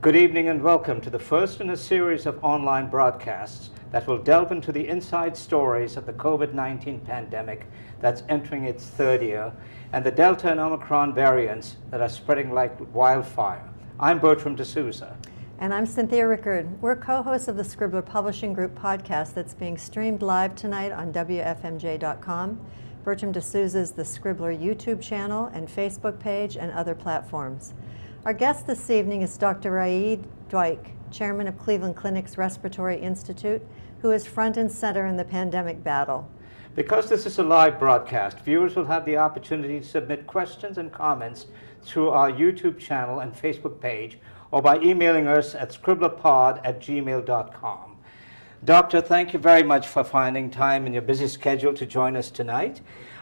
Good evening and welcome to the first in a series of online broadcasts that will delve into the inside stories of the COVID-19 pandemic that's entering its third year and the Delta and Omicron variants that are spreading like wildfire. I'm Bertram de Souza. And I'm Cynthia Rickard. We're co-hosts of the Scribbler Publishing Group podcast that's being streamed live tonight on WFMJ.com, Bertram de Souza's The Scribbler YouTube channel and Facebook page, and other platforms. Our guest this evening is Dr. Raed Dweik, chairman of Cleveland Clinic's Respiratory Institute, who is front and center in the pandemic battle. Because this is a live broadcast, viewers will have the opportunity to submit questions and comments through our YouTube channel and Facebook page, or by emailing us at scribblerpod@gmail.com. Doctor, thank you very much for finding time in your busy schedule to join us tonight.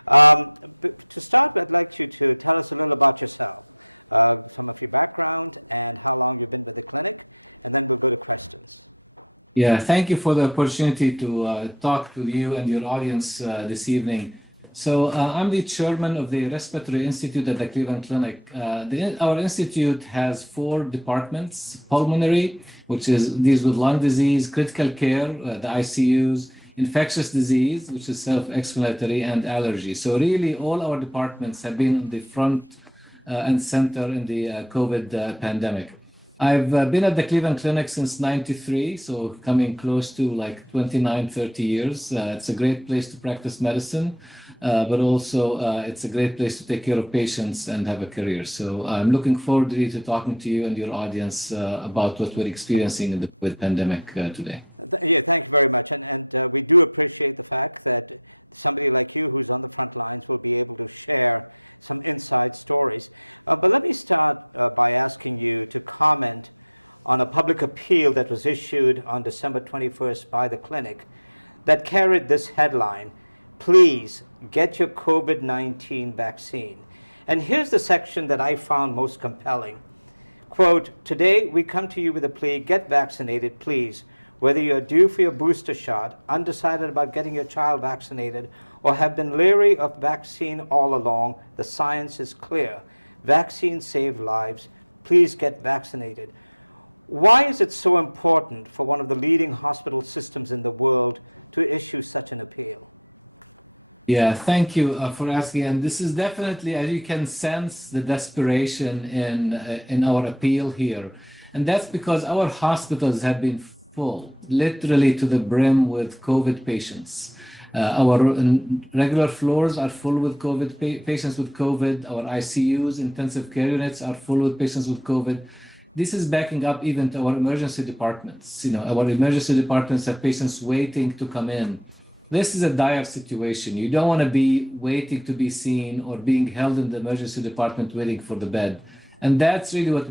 To start, I'd like you to tell us a little about yourself, some of your background and how long you've been with the clinic, and then we'll go to questions. Yeah, thank you for the opportunity to talk to you and your audience this evening. So I'm the chairman of the Respiratory Institute at the Cleveland Clinic. Our institute has 4 departments: pulmonary, which deals with lung disease; critical care, the ICUs; infectious disease, which is self-explanatory; and allergy. So really all our departments have been in the front and center in the COVID pandemic. I've been at the Cleveland Clinic since '93, so coming close to like 29, 30 years. It's a great place to practice medicine. But also it's a great place to take care of patients and have a career. So I'm looking forward to talking to you and your audience about what we're experiencing in the COVID pandemic today. Yeah, thank you very much. And we do appreciate the fact that somebody like you who's on the front lines will be able to share some inside stories. But let me start by asking you to comment on a public appeal that was issued on December 21st by the clinic that carried this headline: "Please get your COVID-19 vaccine." And here's the section that I found most compelling. Quote, "Today we come to you with a plea: get vaccinated, please. Whether you're due for your booster shot, undecided about getting your child vaccinated, or have been leery of vaccine all along, the science is clear. Vaccines save lives. Please get vaccinated." Why is it so important for one of the leading hospital systems in the world to issue such an appeal? Yeah, thank you for asking. And this is definitely, as you can sense, the desperation in our appeal here. And that's because our hospitals have been full, literally to the brim, with COVID patients. Our regular floors are full with COVID patients with COVID. Our ICUs, intensive care units, are full with patients with COVID. This is backing up even to our emergency departments. Our emergency departments have patients waiting to come in. This is a dire situation. You don't want to be waiting to be seen or being held in the emergency department waiting for the bed. And that's really what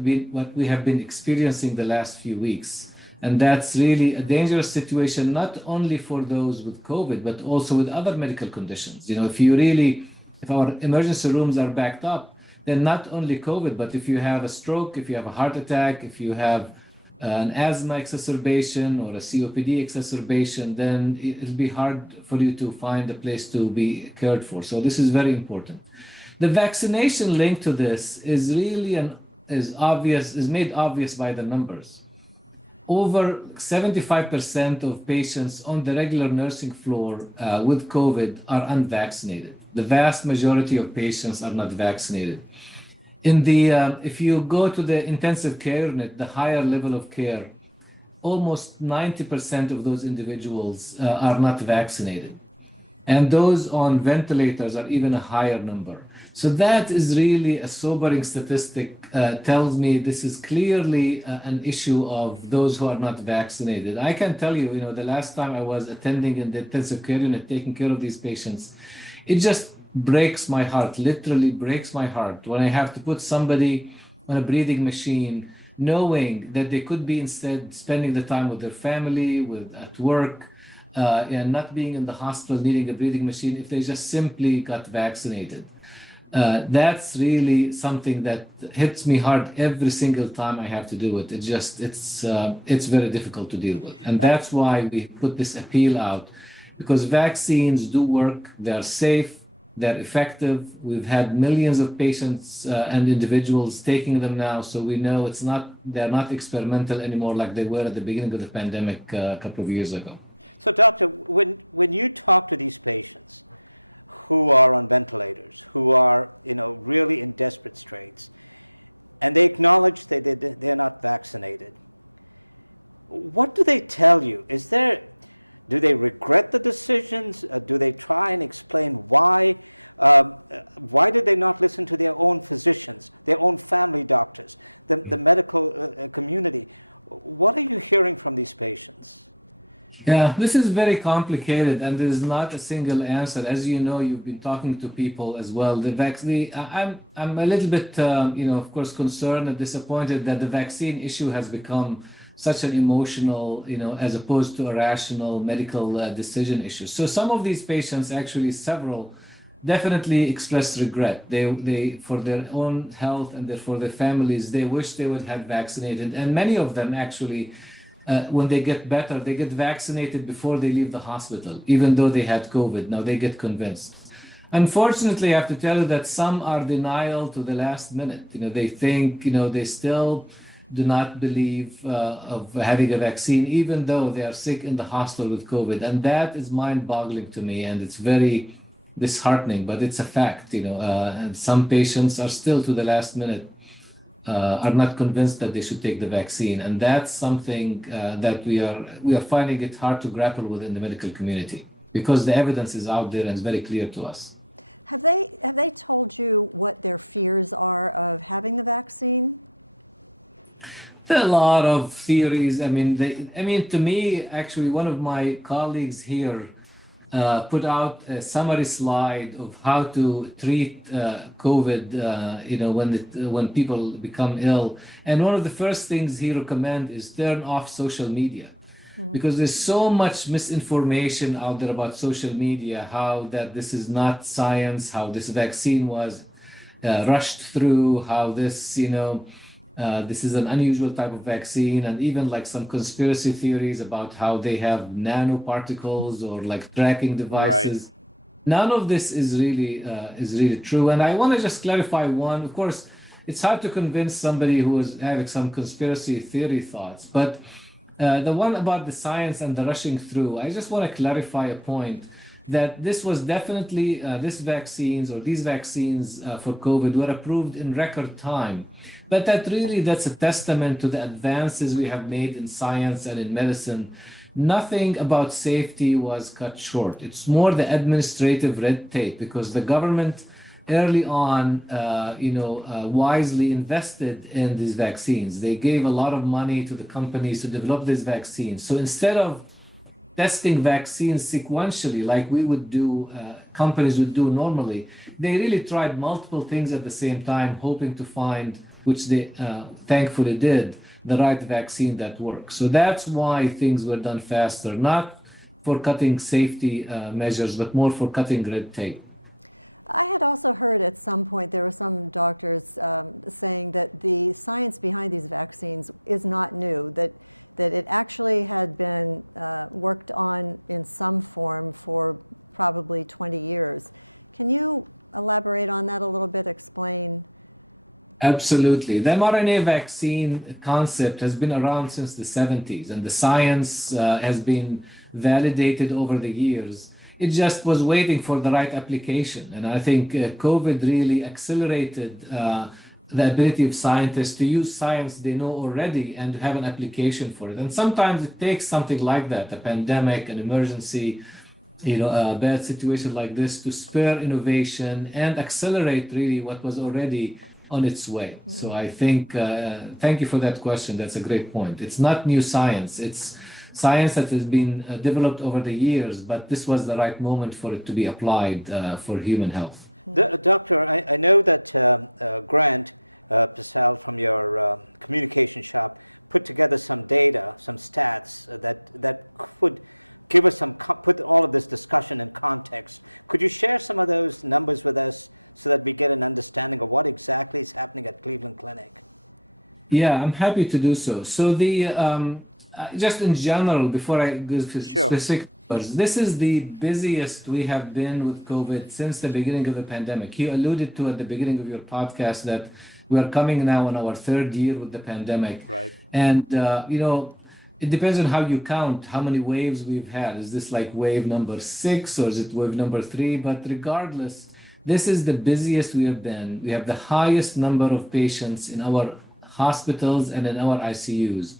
we have been experiencing the last few weeks. And that's really a dangerous situation, not only for those with COVID, but also with other medical conditions. If our emergency rooms are backed up, then not only COVID, but if you have a stroke, if you have a heart attack, if you have an asthma exacerbation or a COPD exacerbation, then it'll be hard for you to find a place to be cared for. So this is very important. The vaccination link to this is really is made obvious by the numbers. Over 75% of patients on the regular nursing floor with COVID are unvaccinated. The vast majority of patients are not vaccinated. If you go to the intensive care unit, the higher level of care, almost 90% of those individuals are not vaccinated. And those on ventilators are even a higher number. So that is really a sobering statistic, tells me this is clearly an issue of those who are not vaccinated. I can tell you, the last time I was attending in the intensive care unit, taking care of these patients, it just breaks my heart, literally breaks my heart, when I have to put somebody on a breathing machine, knowing that they could be instead spending the time with their family, at work, and not being in the hospital needing a breathing machine if they just simply got vaccinated. That's really something that hits me hard every single time I have to do it. It's very difficult to deal with. And that's why we put this appeal out, because vaccines do work, they're safe, They're effective. We've had millions of patients and individuals taking them now, so we know they're not experimental anymore like they were at the beginning of the pandemic a couple of years ago. So, doctor, when you talk to these patients who are on ventilators, who are really in desperate straits, and they acknowledge that they're not vaccinated, what do they tell you? Do they regret the decisions? Do they try and explain why? Why did they not listen to their own physicians, their own family doctors, the medical community? What are you hearing from these patients? Yeah, this is very complicated, and there is not a single answer. As you know, you've been talking to people as well. I'm a little bit, of course, concerned and disappointed that the vaccine issue has become such an emotional, as opposed to a rational medical decision issue. So some of these patients, actually several, definitely express regret. They for their own health and for their families, they wish they would have vaccinated. And many of them actually, when they get better, they get vaccinated before they leave the hospital, even though they had COVID. Now they get convinced. Unfortunately, I have to tell you that some are denial to the last minute. They think, they still do not believe of having a vaccine, even though they are sick in the hospital with COVID. And that is mind-boggling to me, and it's very disheartening, but it's a fact, and some patients are still to the last minute are not convinced that they should take the vaccine. And that's something that we are finding it hard to grapple with in the medical community, because the evidence is out there and it's very clear to us. Have they told you what their fears are of having the vaccine? There are a lot of theories. To me, actually, one of my colleagues here put out a summary slide of how to treat COVID, when people become ill. And one of the first things he recommends is turn off social media. Mm-hmm. Because there's so much misinformation out there about social media, how that this is not science, how this vaccine was rushed through, how this, this is an unusual type of vaccine, and even like some conspiracy theories about how they have nanoparticles or like tracking devices. Right. None of this is really true. And I want to just clarify one. Of course, it's hard to convince somebody who is having some conspiracy theory thoughts, but the one about the science and the rushing through, I just want to clarify a point that this was definitely, these vaccines for COVID were approved in record time. But that's a testament to the advances we have made in science and in medicine. Nothing about safety was cut short. It's more the administrative red tape, because the government early on, wisely invested in these vaccines. They gave a lot of money to the companies to develop these vaccines. So instead of testing vaccines sequentially like we would do, companies would do normally, they really tried multiple things at the same time, hoping to find, which they thankfully did, the right vaccine that works. So that's why things were done faster, not for cutting safety measures, but more for cutting red tape. I had also heard at some point there were some doctors saying that the science behind these vaccines is not new, that it actually had been worked on in some form for probably 20 years. Can you elaborate on that a little bit, explain? Absolutely. The mRNA vaccine concept has been around since the 70s, and the science has been validated over the years. It just was waiting for the right application. And I think COVID really accelerated the ability of scientists to use science they know already and to have an application for it. And sometimes it takes something like that, a pandemic, an emergency, a bad situation like this, to spur innovation and accelerate really what was already on its way. Mm. So I think, thank you for that question. That's a great point. It's not new science. It's science that has been developed over the years, but this was the right moment for it to be applied for human health. Doctor, I know that Grant Passal from your communication shop put together some data, some stats that could give us put all of this discussion in context. Could you share some of those numbers with us so that we get an understanding of what exactly is happening at Cleveland Clinic? Yeah, I'm happy to do so. So the just in general, before I go to Sure. specific numbers, this is the busiest we have been with COVID since the beginning of the pandemic. You alluded to at the beginning of your podcast that we are coming now on our third year with the pandemic. Right. And, it depends on how you count, how many waves we've had. Is this like wave number 6 or is it wave number 3? But regardless, this is the busiest we have been. We have the highest number of patients in our hospitals and in our ICUs.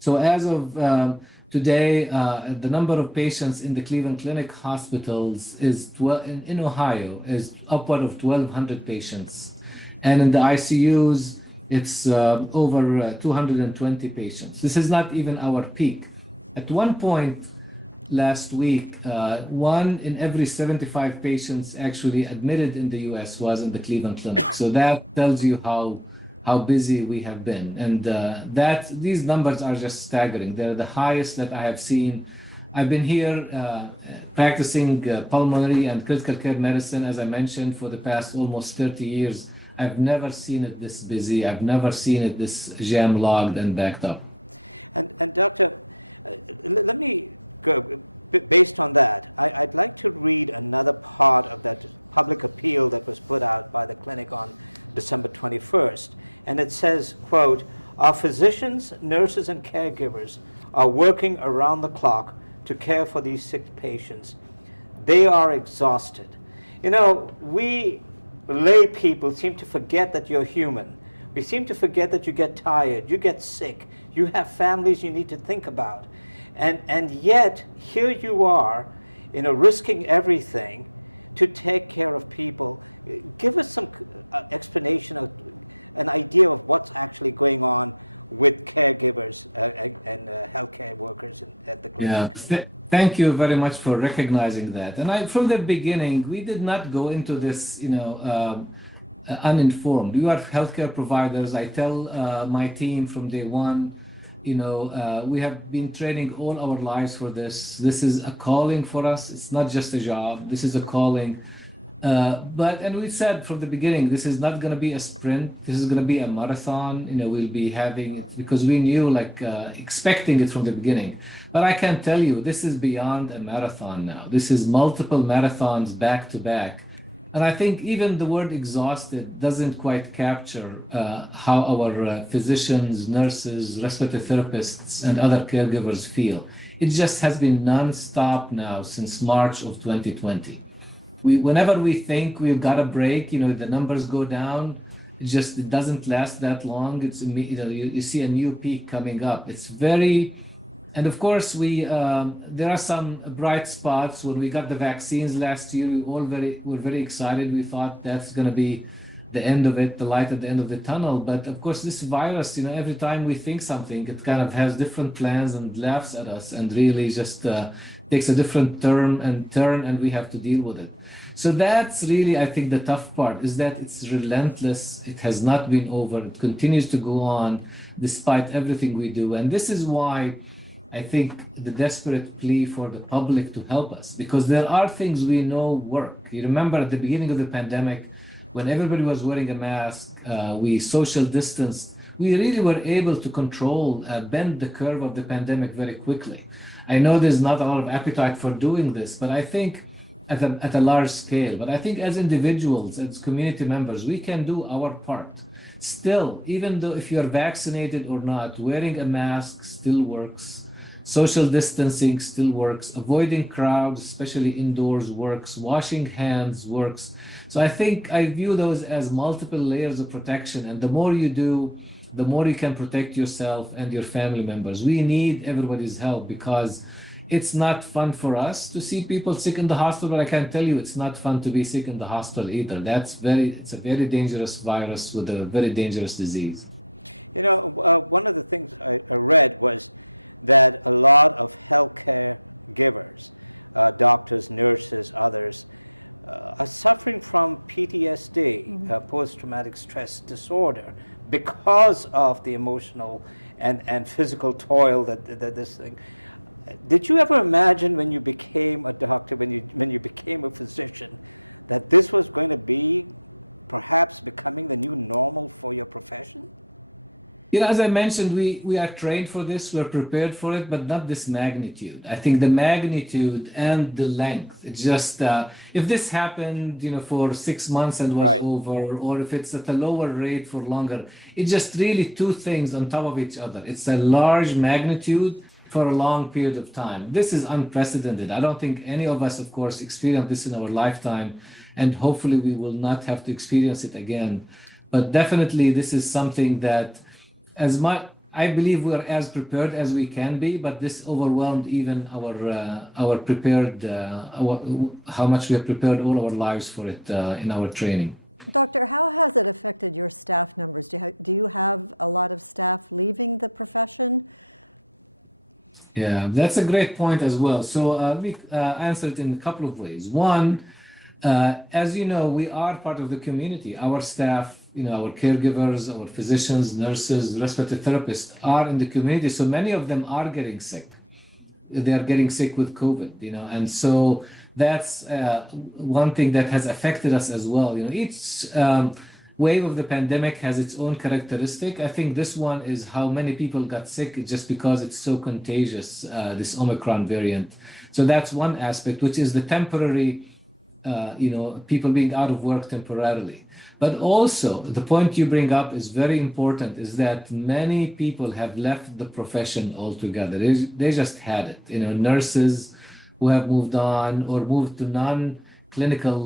So as of today, the number of patients in the Cleveland Clinic hospitals is in Ohio is upward of 1,200 patients. And in the ICUs, it's over 220 patients. This is not even our peak. At one point last week, 1 in every 75 patients actually admitted in the US was in the Cleveland Clinic. So that tells you how busy we have been. And these numbers are just staggering. They're the highest that I have seen. I've been here practicing pulmonary and critical care medicine, as I mentioned, for the past almost 30 years. I've never seen it this busy. I've never seen it this jam-logged and backed up. And Doctor, let me go, based on that, I'd like to read another part of that public appeal that was put out by the clinic on December 21st. And it says, quote, "Our physicians, nurses, and caregivers are working around the clock to care for these sick patients. They are exhausted." You know, we lay people seem to forget that you're human. We seem to forget that you get tired, you get sick, you have families you need to think about. And yet, here you are, risking everything to take care of people. Give us some explanation of an idea of what's actually going on with caregivers and healthcare workers at the clinic. Yeah, thank you very much for recognizing that. And from the beginning, we did not go into this, uninformed. We are healthcare providers. I tell my team from day one, we have been training all our lives for this. This is a calling for us. It's not just a job. This is a calling. And we said from the beginning, this is not going to be a sprint. This is going to be a marathon. We'll be having it because we knew, expecting it from the beginning. But I can tell you, this is beyond a marathon now. This is multiple marathons back to back. And I think even the word exhausted doesn't quite capture how our physicians, nurses, respiratory therapists, and other caregivers feel. It just has been nonstop now since March of 2020. Whenever we think we've got a break, the numbers go down. It doesn't last that long. It's you see a new peak coming up. It's very, and of course there are some bright spots. When we got the vaccines last year, we all were very excited. We thought that's going to be the end of it, the light at the end of the tunnel. But of course, this virus, every time we think something, it kind of has different plans and laughs at us, and really just takes a different turn, and we have to deal with it. So that's really, I think, the tough part is that it's relentless. It has not been over. It continues to go on despite everything we do. And this is why I think the desperate plea for the public to help us, because there are things we know work. You remember at the beginning of the pandemic, when everybody was wearing a mask, we social distanced, we really were able to control, bend the curve of the pandemic very quickly. I know there's not a lot of appetite for doing this, but I think at a large scale. But I think as individuals, as community members, we can do our part. Still, even though if you're vaccinated or not, wearing a mask still works. Social distancing still works. Avoiding crowds, especially indoors, works. Washing hands works. So I think I view those as multiple layers of protection. And the more you do, the more you can protect yourself and your family members. We need everybody's help because it's not fun for us to see people sick in the hospital, but I can tell you it's not fun to be sick in the hospital either. It's a very dangerous virus with a very dangerous disease. One of the things I read was that a lot of healthcare givers, doctors, nurses, others, are suffering from PTSD, post-traumatic stress disorder, because of the emotional and physical toil that this thing. Did you ever imagine when you became a doctor, when you became a physician, that this was going to be perhaps becoming the new normal for your profession? As I mentioned, we are trained for this, we're prepared for it, but not this magnitude. I think the magnitude and the length, it's just, if this happened, for 6 months and was over, or if it's at a lower rate for longer, it's just really two things on top of each other. It's a large magnitude for a long period of time. This is unprecedented. I don't think any of us, of course, experienced this in our lifetime, and hopefully we will not have to experience it again. But definitely this is something that I believe we are as prepared as we can be, but this overwhelmed even our prepared, how much we have prepared all our lives for it in our training. Doctor, how has it affected your staff numbers? Do you have a lot of staff leaving the profession? Yeah, that's a great point as well. So we answer it in a couple of ways. One, as you know, we are part of the community. Our staff, our caregivers, our physicians, nurses, respiratory therapists are in the community. So many of them are getting sick. They are getting sick with COVID, and so that's one thing that has affected us as well. Each wave of the pandemic has its own characteristic. I think this one is how many people got sick just because it's so contagious, this Omicron variant. So that's one aspect, which is the temporary, people being out of work temporarily. But also, the point you bring up is very important, is that many people have left the profession altogether. They just had it. Nurses who have moved on or moved to non-clinical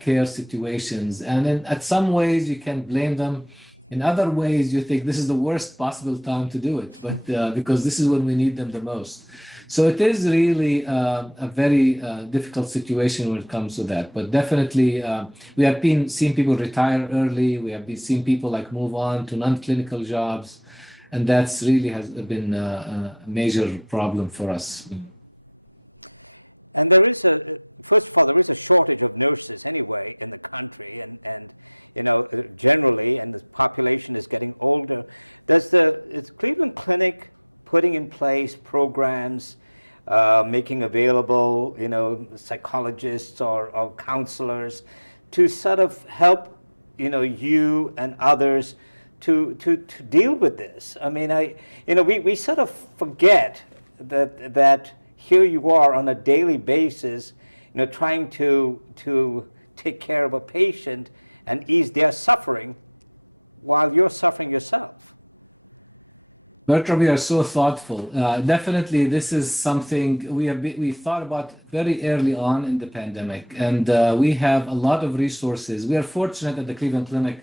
care situations. And at some ways, you can blame them. In other ways, you think this is the worst possible time to do it, but because this is when we need them the most. So it is really a very difficult situation when it comes to that. But definitely, we have seen people retire early. We have seen people move on to non-clinical jobs, and that's really has been a major problem for us. And first of all, there is a shortage of nurses anyway in the country, and generally, and the population is getting older. Is Cleveland Clinic putting in place programs, making available, psychologists or counselors to sort of help, you and others to deal with this? I mean, we sort of forget that here you are on a daily basis, trying to take care of a patient and ease their suffering while you're suffering yourself. Bertram, you are so thoughtful. Definitely, this is something we thought about very early on in the pandemic, and we have a lot of resources. We are fortunate at the Cleveland Clinic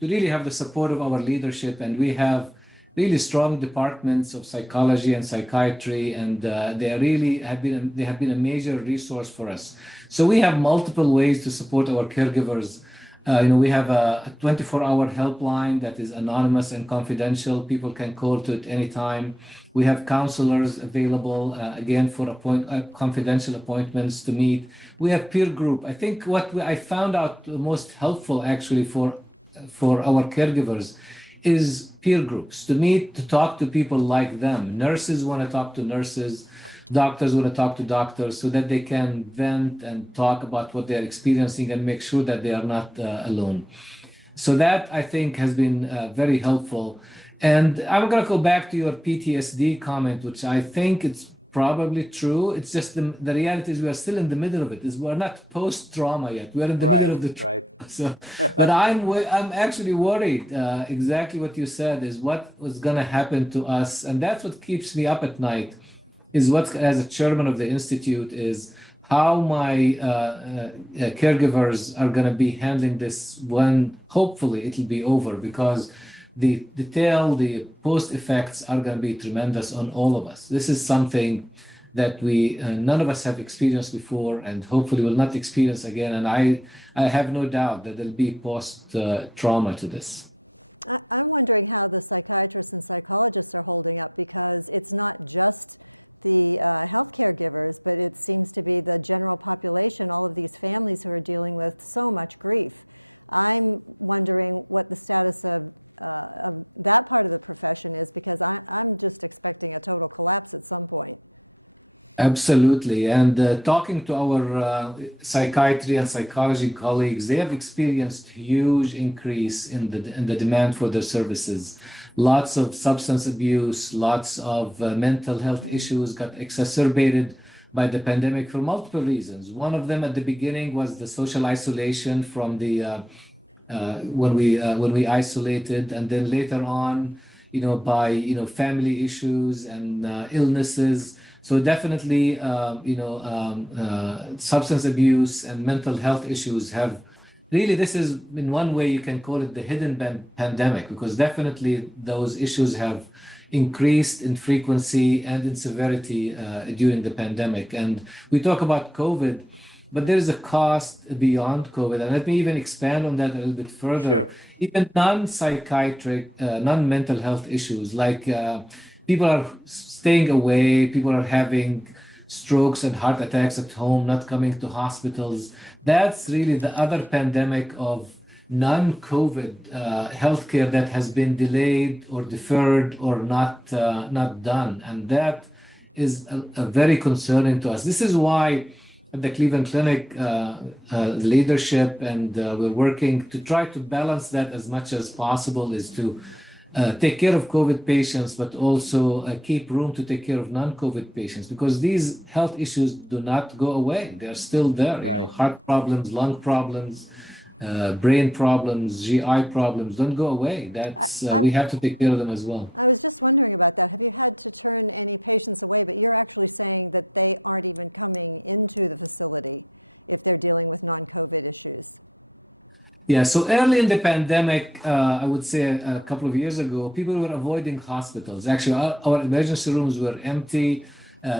to really have the support of our leadership, and we have really strong departments of psychology and psychiatry, and they have been a major resource for us. So we have multiple ways to support our caregivers. We have a 24-hour helpline that is anonymous and confidential. People can call to it anytime. We have counselors available, again, for confidential appointments to meet. We have peer group. I think what I found out most helpful, actually, for our caregivers is peer groups, to meet, to talk to people like them. Nurses want to talk to nurses. Doctors want to talk to doctors so that they can vent and talk about what they're experiencing and make sure that they are not alone. So that, I think, has been very helpful. And I'm going to go back to your PTSD comment, which I think it's probably true. It's just the reality is we are still in the middle of it. We're not post-trauma yet. We're in the middle of the trauma. Right. So, but I'm actually worried. Exactly what you said is what was going to happen to us. And that's what keeps me up at night. Is what, as a chairman of the institute, is how my caregivers are going to be handling this when hopefully it'll be over, because the the post effects are going to be tremendous on all of us. This is something that none of us have experienced before, and hopefully will not experience again. And I have no doubt that there'll be post trauma to this. I'm wondering how the psychiatrists and psychologists are holding up, because it's not just the health caregivers, but it seems to be the general population, all of these families who are dealing with so much grief. I'm wondering what the status of that part of the profession is, because I'm just expecting a total collapse at some point. Absolutely. And talking to our psychiatry and psychology colleagues, they have experienced huge increase in the demand for their services. Lots of substance abuse, lots of mental health issues got exacerbated by the pandemic for multiple reasons. One of them at the beginning was the social isolation from the when we isolated, and then later on, by family issues and illnesses. So definitely, substance abuse and mental health issues have really, this is in one way you can call it the hidden pandemic, because definitely those issues have increased in frequency and in severity during the pandemic. And we talk about COVID, but there is a cost beyond COVID. And let me even expand on that a little bit further. Sure. Even non-psychiatric, non-mental health issues, like people are staying away, people are having strokes and heart attacks at home, not coming to hospitals. That's really the other pandemic of non-COVID healthcare that has been delayed or deferred or not done. And that is a very concerning to us. This is why at the Cleveland Clinic, leadership and we're working to try to balance that as much as possible, is to take care of COVID patients, but also keep room to take care of non-COVID patients, because these health issues do not go away. They're still there. Right. Heart problems, lung problems, brain problems, GI problems don't go away. That's we have to take care of them as well. I was just wondering about that. Have you had to turn any patients away? But you're actually saying that they aren't even coming into the facility if they're dealing with non-COVID issues. Yeah, so early in the pandemic, I would say a couple of years ago, people were avoiding hospitals. Actually, our emergency rooms were empty.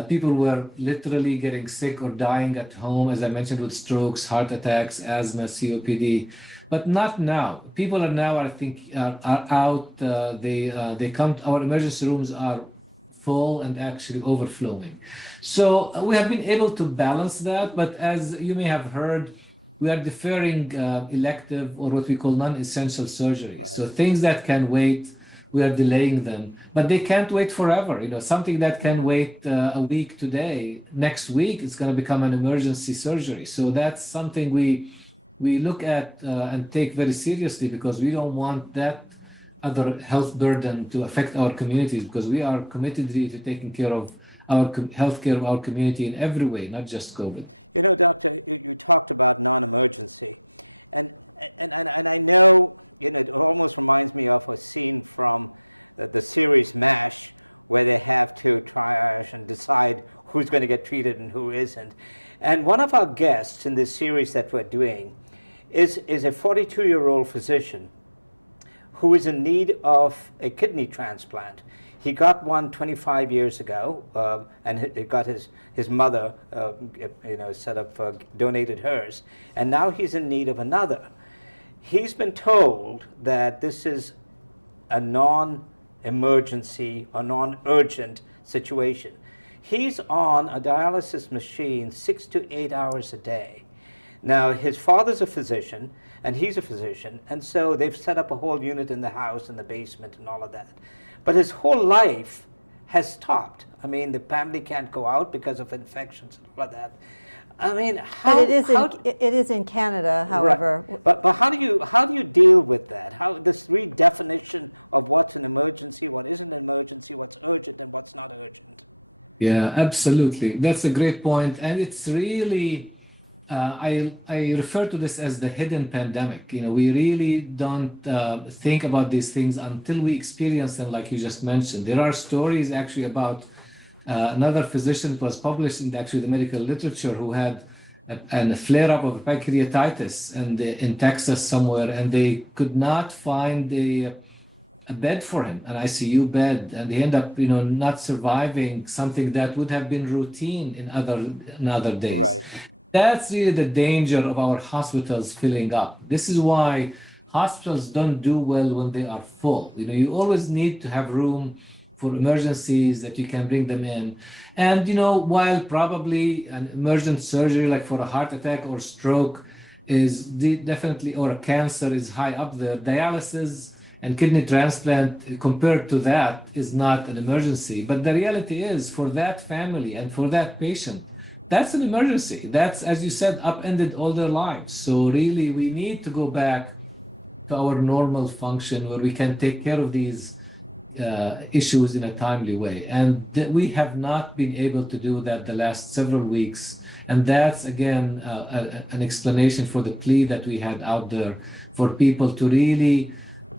People were literally getting sick or dying at home, as I mentioned, with strokes, heart attacks, asthma, COPD. But not now. People are now, I think, are out. They come. Our emergency rooms are full and actually overflowing. So we have been able to balance that. But as you may have heard, we are deferring elective or what we call non-essential surgeries. Right. So things that can wait, we are delaying them, but they can't wait forever. Something that can wait a week today, next week it's going to become an emergency surgery. So that's something we look at and take very seriously, because we don't want that other health burden to affect our communities, because we are committed to taking care of our healthcare of our community in every way, not just COVID. Doctor, you talked about non-emergency, and I know, it almost reminds me of a scene from the series MASH, where they have to triage and decide who's going to get treated and who isn't. And one of our guests in this series that we're doing is a 42-year-old physician who is in need of a kidney transplant. He got one 25 years ago, and he got his mother, set up, donated hers, and now he's in need of another. He's been told that this is a non-emergency or non-urgent situation. He's on a dialysis machine 6 to 8 hours a day. Now, his father's a physician, and he's a physician, and so they've set up a whole unit in the house, in the basement, and all of that. But his whole life has stopped. I mean, the family can't go out because of infections and all of that. I mean, But it is in Canada, however. Right. But how do you deal with that? How this redefinition of what's an emergency, what isn't an emergency, what's urgent and what's not urgent? Yeah, absolutely. That's a great point, and it's really. I refer to this as the hidden pandemic. We really don't think about these things until we experience them, like you just mentioned. There are stories actually about another physician who was published in the medical literature, who had a flare-up of pancreatitis in Texas somewhere, and they could not find a bed for him, an ICU bed, and they end up not surviving something that would have been routine in other days. Right. That's really the danger of our hospitals filling up. This is why hospitals don't do well when they are full. You always need to have room for emergencies that you can bring them in. And while probably an emergent surgery like for a heart attack or stroke is definitely, or a cancer is high up there, dialysis And kidney transplant compared to that is not an emergency. But the reality is for that family and for that patient, that's an emergency. That's, as you said, upended all their lives. So really, we need to go back to our normal function where we can take care of these issues in a timely way. And we have not been able to do that the last several weeks. And that's, again, an explanation for the plea that we had out there for people to really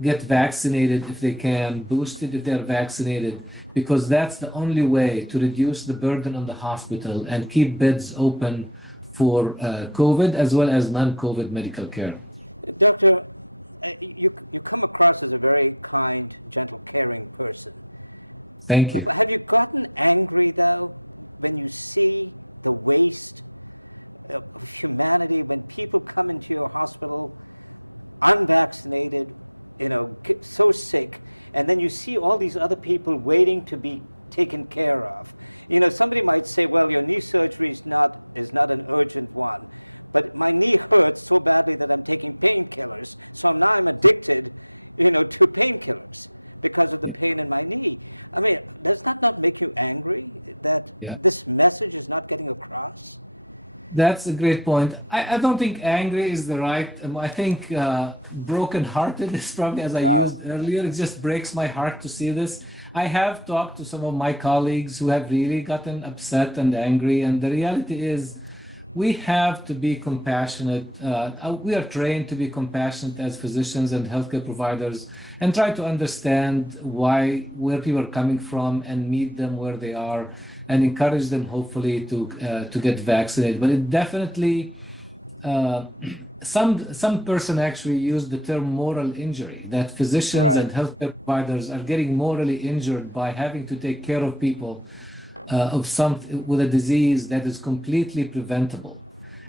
get vaccinated if they can, boosted if they're vaccinated, because that's the only way to reduce the burden on the hospital and keep beds open for COVID as well as non-COVID medical care. Doctor, you come across as a very kind, gentle, caring person. Thank you. Have you gotten angry, though, when you see the waste of humanity, when people come into your hospital unvaccinated, so sick, and then you see all these other people waiting to be taken care of? Somebody might say, well, your knee surgery is not an urgent one, but my knee hurts so badly that I'm taking painkillers, so now I'm addicted, to painkillers because of the pain in my knee. I mean, does that not make you angry that this message is not getting across? That's a great point. I don't think angry is the right, I think broken-hearted is probably, as I used earlier. It just breaks my heart to see this. I have talked to some of my colleagues who have really gotten upset and angry, and the reality is we have to be compassionate. We are trained to be compassionate as physicians and healthcare providers and try to understand where people are coming from and meet them where they are and encourage them hopefully to get vaccinated. But it definitely, some person actually used the term moral injury, that physicians and healthcare providers are getting morally injured by having to take care of people with a disease that is completely preventable.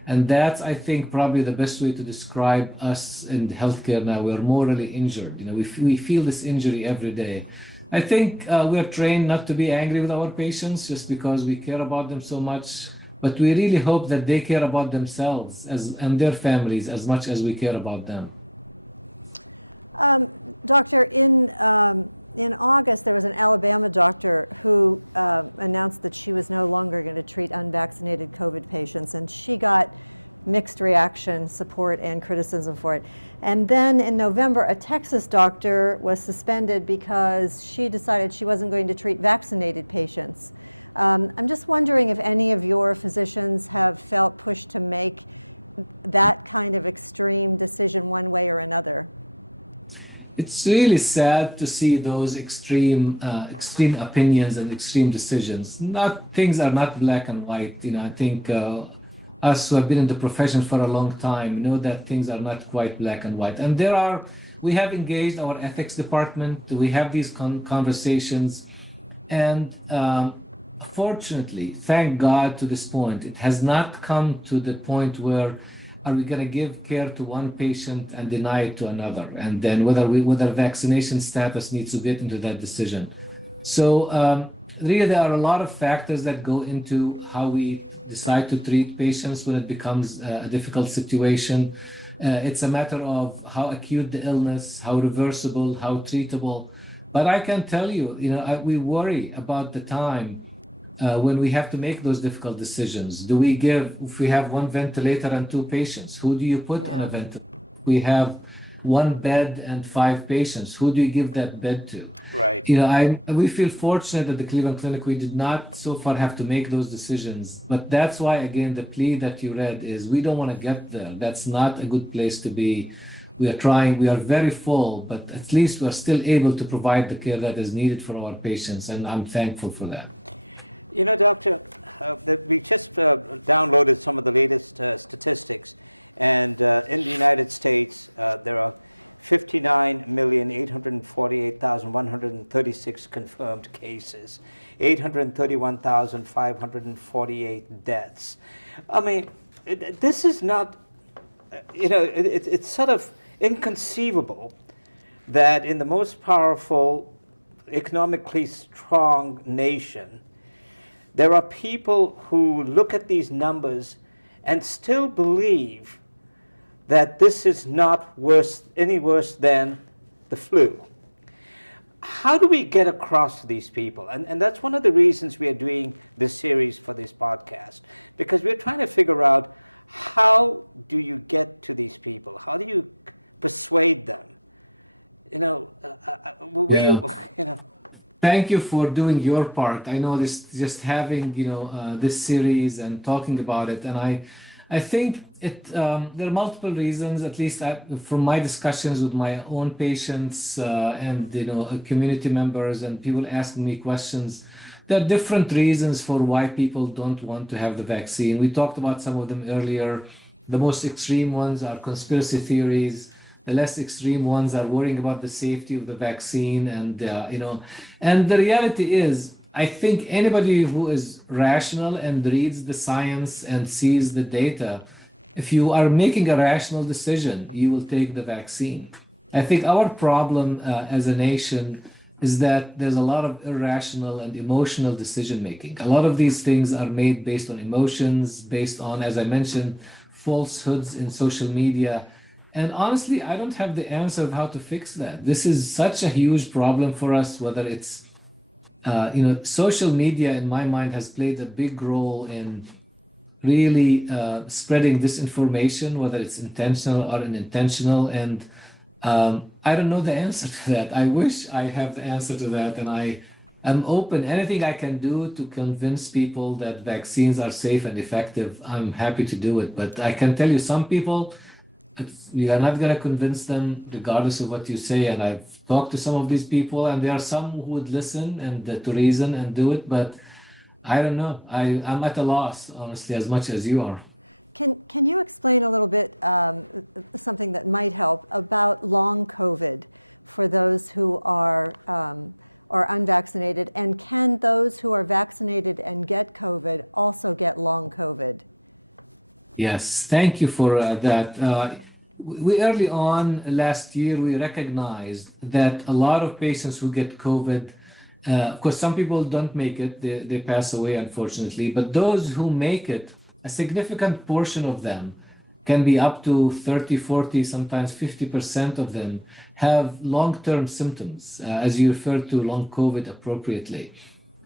And that's, I think, probably the best way to describe us in healthcare now. We're morally injured. We feel this injury every day. I think we're trained not to be angry with our patients just because we care about them so much, but we really hope that they care about themselves and their families as much as we care about them. Doctor, in August, there was an Alabama doctor who announced that she was no longer going to treat unvaccinated COVID patients, and she got mixed reaction, support, and criticism for it. And then in November, a Texas doctor was suspended because she decided she wasn't going to treat vaccinated patients. I'm just wondering if any of your physicians have felt pushed to make that kind of extreme decision one way or another. It's really sad to see those extreme opinions and extreme decisions. Things are not black and white. I think us who have been in the profession for a long time know that things are not quite black and white. And we have engaged our ethics department. We have these conversations, and fortunately, thank God, to this point, it has not come to the point where are we going to give care to one patient and deny it to another, and then whether vaccination status needs to get into that decision. So really, there are a lot of factors that go into how we decide to treat patients when it becomes a difficult situation. It's a matter of how acute the illness, how reversible, how treatable. But I can tell you, we worry about the time when we have to make those difficult decisions. If we have one ventilator and 2 patients, who do you put on a ventilator? We have 1 bed and 5 patients, who do you give that bed to? Right. We feel fortunate at the Cleveland Clinic we did not so far have to make those decisions. But that's why, again, the plea that you read is we don't want to get there. That's not a good place to be. We are trying, we are very full, but at least we are still able to provide the care that is needed for our patients, and I'm thankful for that. Doctor, we just downloaded some of the latest statistics, and in the United States, there are 59,848,136 confirmed cases, 831,548 deaths. I mean, this is not, it's sort of inconceivable that in the most powerful, economically strong nation, there are people who look at these numbers and still believe that this is not any worse than the flu. How do we get across to these people? And that's one of the reasons we are doing this series for this podcast, because we're trying to figure out, how do you get to these people? How do you persuade them? You know, you know. Thank you for doing your part. I know this, just having this series and talking about it, and I think there are multiple reasons. At least from my discussions with my own patients and community members and people asking me questions, there are different reasons for why people don't want to have the vaccine. We talked about some of them earlier. The most extreme ones are conspiracy theories. The less extreme ones are worrying about the safety of the vaccine, and and the reality is, I think anybody who is rational and reads the science and sees the data, if you are making a rational decision, you will take the vaccine. I think our problem as a nation is that there's a lot of irrational and emotional decision making. A lot of these things are made based on emotions, based on, as I mentioned, falsehoods in social media. And honestly, I don't have the answer of how to fix that. This is such a huge problem for us, whether it's, social media, in my mind, has played a big role in really spreading disinformation, whether it's intentional or unintentional. And I don't know the answer to that. I wish I have the answer to that. And I'm open. Anything I can do to convince people that vaccines are safe and effective, I'm happy to do it. But I can tell you, some people, you are not going to convince them regardless of what you say. And I've talked to some of these people, and there are some who would listen and to reason and do it. But I don't know. I'm at a loss, honestly, as much as you are. Can you explain a little bit something that might help about long COVID for those who are unvaccinated, and can those who are vaccinated and get COVID also get long COVID? Yes, thank you for that. We early on last year, we recognized that a lot of patients who get COVID, of course, some people don't make it, they pass away, unfortunately, but those who make it, a significant portion of them, can be up to 30, 40, sometimes 50% of them have long-term symptoms, as you referred to long COVID appropriately.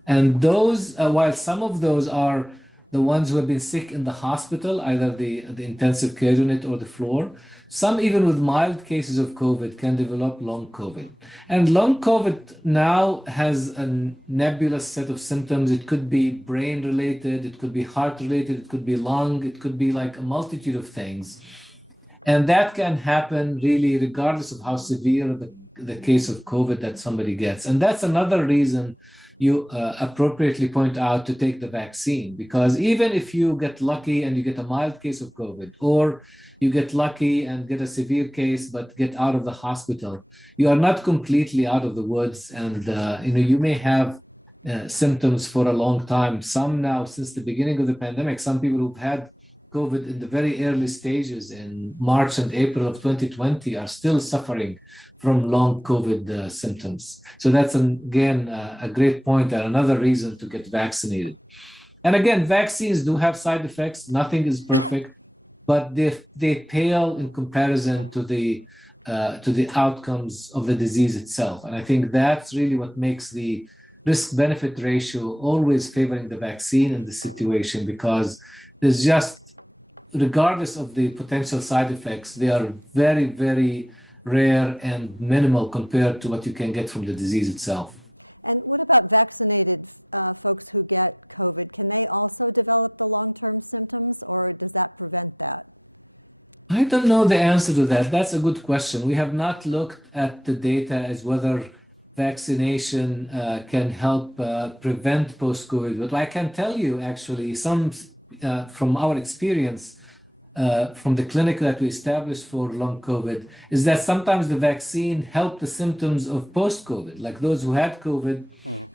And those, while some of those are the ones who have been sick in the hospital, either the intensive care unit or the floor, some even with mild cases of COVID can develop long COVID. And long COVID now has a nebulous set of symptoms. It could be brain related, it could be heart related, it could be lung, it could be like a multitude of things. And that can happen really regardless of how severe the case of COVID that somebody gets. And that's another reason you appropriately point out to take the vaccine, because even if you get lucky and you get a mild case of COVID, or you get lucky and get a severe case but get out of the hospital, you are not completely out of the woods, and you may have symptoms for a long time. Some now, since the beginning of the pandemic, some people who've had COVID in the very early stages in March and April of 2020 are still suffering from long COVID symptoms. So that's, again, a great point and another reason to get vaccinated. And again, vaccines do have side effects. Nothing is perfect, but they pale in comparison to the outcomes of the disease itself. And I think that's really what makes the risk-benefit ratio always favoring the vaccine in this situation, because there's just, regardless of the potential side effects, they are very, very rare and minimal compared to what you can get from the disease itself. And what about vaccinated folks who get COVID? Can they also develop the long-term symptoms, or does that prevent that? I don't know the answer to that. That's a good question. We have not looked at the data as whether vaccination can help prevent post-COVID. But I can tell you, actually, some from our experience, from the clinic that we established for long COVID, is that sometimes the vaccine helped the symptoms of post-COVID. Like those who had COVID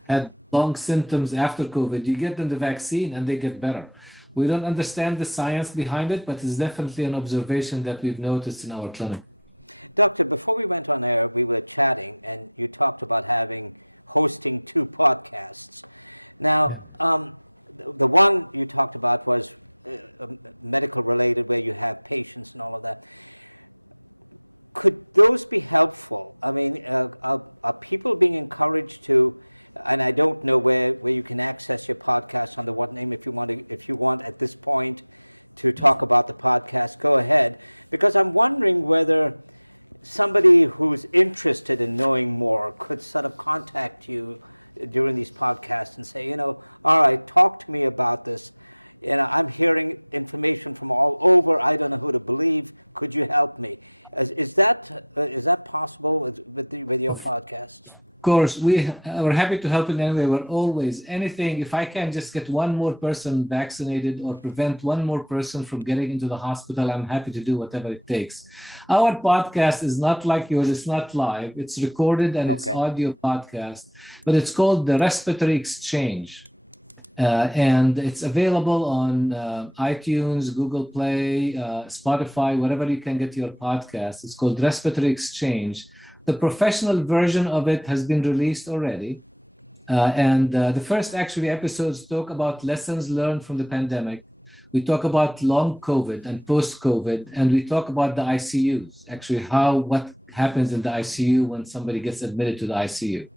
had long symptoms after COVID. You get them the vaccine and they get better. We don't understand the science behind it, but it's definitely an observation that we've noticed in our clinic. Doctor, before we went on air, we were chatting, and you talked about hosting 2 podcasts. Now, the one you talked about was medical related, where you have patients and all of that. Could those be helpful? I mean, are people being encouraged to, and I don't know where you can access your podcast, under what name, if you want at this point to talk about the podcast, go ahead. Because I'm wondering whether somebody who's interested in knowing more could sort of contact you during these podcasts and say, all right, talk to me about this. I'm hearing information from all over. I don't know who to believe. Could you help me? Is that possible with your podcasts? Of course, we're happy to help in any way. We're always anything. If I can just get one more person vaccinated or prevent one more person from getting into the hospital, I'm happy to do whatever it takes. Our podcast is not like yours. It's not live. It's recorded and It's audio podcast, but it's called the Respiratory Exchange. And it's available on iTunes, Google Play, Spotify, wherever you can get your podcast. It's called Respiratory Exchange. The professional version of it has been released already. And the first episodes talk about lessons learned from the pandemic. We talk about long COVID and post-COVID, and we talk about the ICUs, actually what happens in the ICU when somebody gets admitted to the ICU.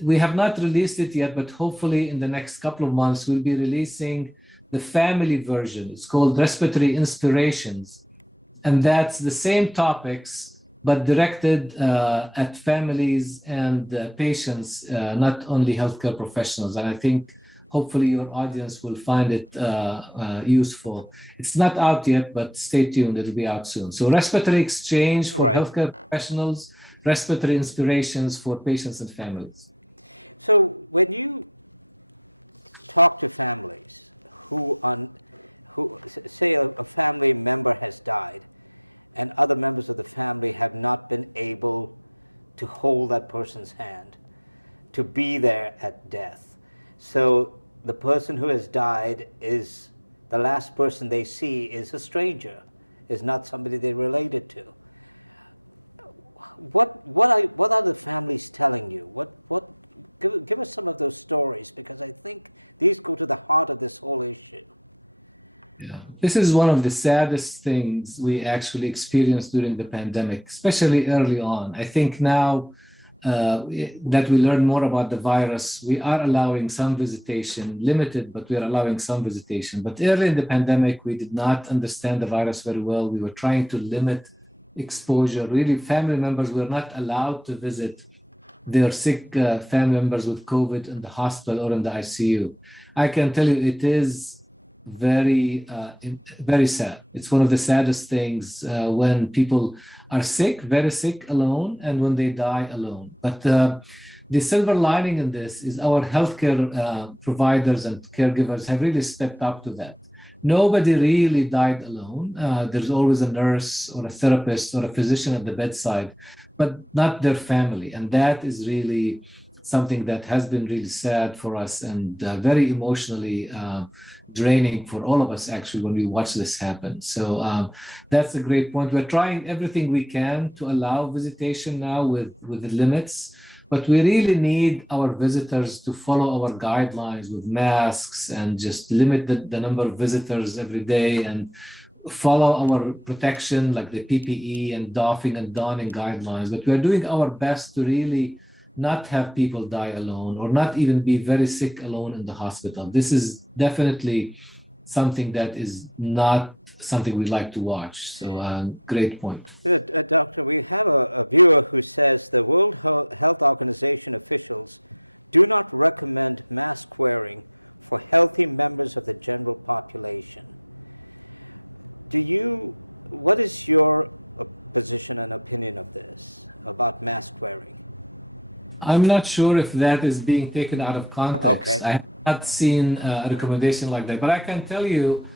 We have not released it yet, but hopefully in the next couple of months, we'll be releasing the family version. It's called Respiratory Inspirations. And that's the same topics, but directed at families and patients, not only healthcare professionals. And I think hopefully your audience will find it useful. It's not out yet, but stay tuned, it'll be out soon. So Respiratory Exchange for healthcare professionals, Respiratory Inspirations for patients and families. So when you talk to families who say a family member has died and other members of the family have not been able to hold that person's hand, to be there at death. So the person who has died is the last person they see is a stranger, is not somebody they related to. What are the families telling you? Give us some of those stories, because I think these go to the heart of this whole issue. Yeah. This is one of the saddest things we actually experienced during the pandemic, especially early on. I think now that we learn more about the virus, we are allowing some visitation, limited, but we are allowing some visitation. But early in the pandemic, we did not understand the virus very well. We were trying to limit exposure. Really, family members were not allowed to visit their sick family members with COVID in the hospital or in the ICU. I can tell you it is very sad. It's one of the saddest things when people are sick, very sick, alone, and when they die alone. But the silver lining in this is our healthcare providers and caregivers have really stepped up to that. Nobody really died alone. There's always a nurse or a therapist or a physician at the bedside, but not their family. And that is really something that has been really sad for us and very emotionally draining for all of us, actually, when we watch this happen. So that's a great point. We're trying everything we can to allow visitation now with the limits, but we really need our visitors to follow our guidelines with masks and just limit the number of visitors every day and follow our protection, like the PPE and doffing and donning guidelines. But we're doing our best to really not have people die alone or not even be very sick alone in the hospital. This is definitely something that is not something we like to watch. So great point. Doctor, we have a viewer who says the World Health Organization officials do not recommend mask wearing for healthy members of the general population. What is your position and opinion of this, about mask wearing? I'm not sure if that is being taken out of context. Okay. I have not seen a recommendation like that, but I can tell you,